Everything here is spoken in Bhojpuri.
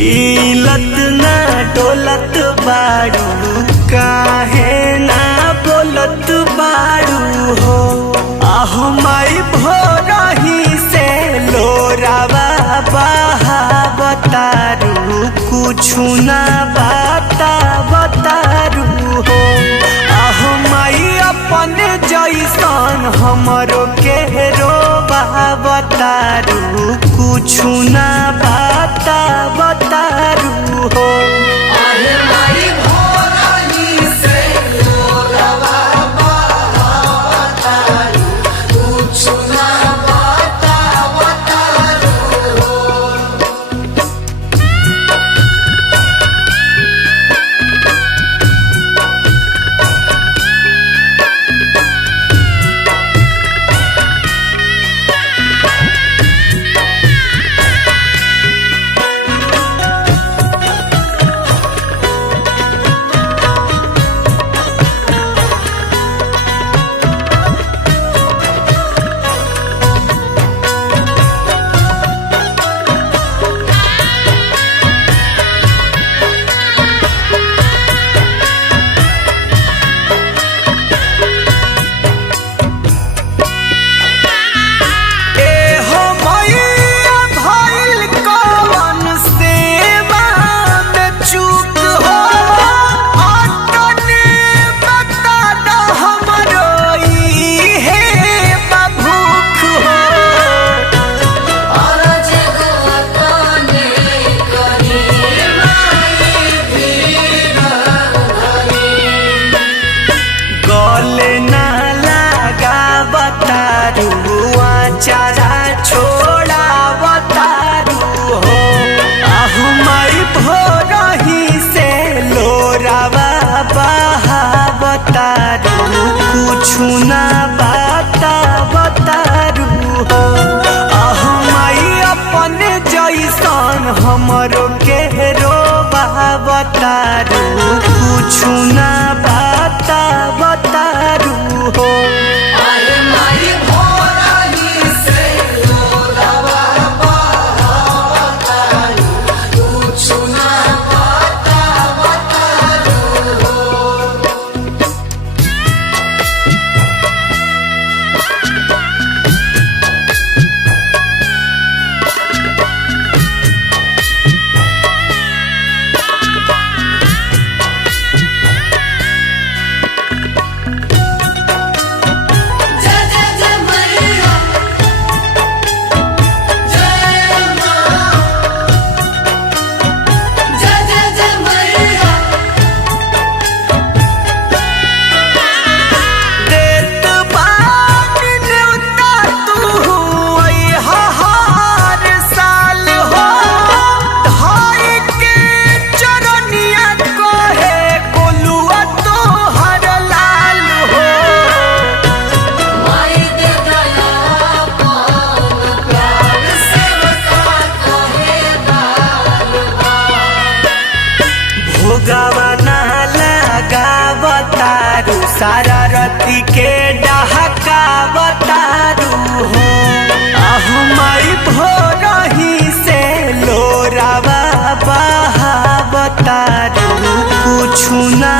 हिलत ना डोलत बाड़ू काहे ना बोलत बाड़ू हो। आहू माई भोरही से लोरावा बहावतारू कुछु ना बाता बतारू हो। आहू माई अपन जैसन हमरो के रोबावतारू कुछु ना बाता बतारू हो। चारा छोड़ा बतारू हो। आहू माई भोरही से लोरावा बहावतारू कुछु ना बाता बतारू हो। आहू माई अपन जैसन हमरो के रोबावतारू कुछु ना बाता बतारू हो। भोगवना लगावतारू सारा रति के डहकावतारू हो। आहू माई भोरही से लोरावा बहावतारू कुछु ना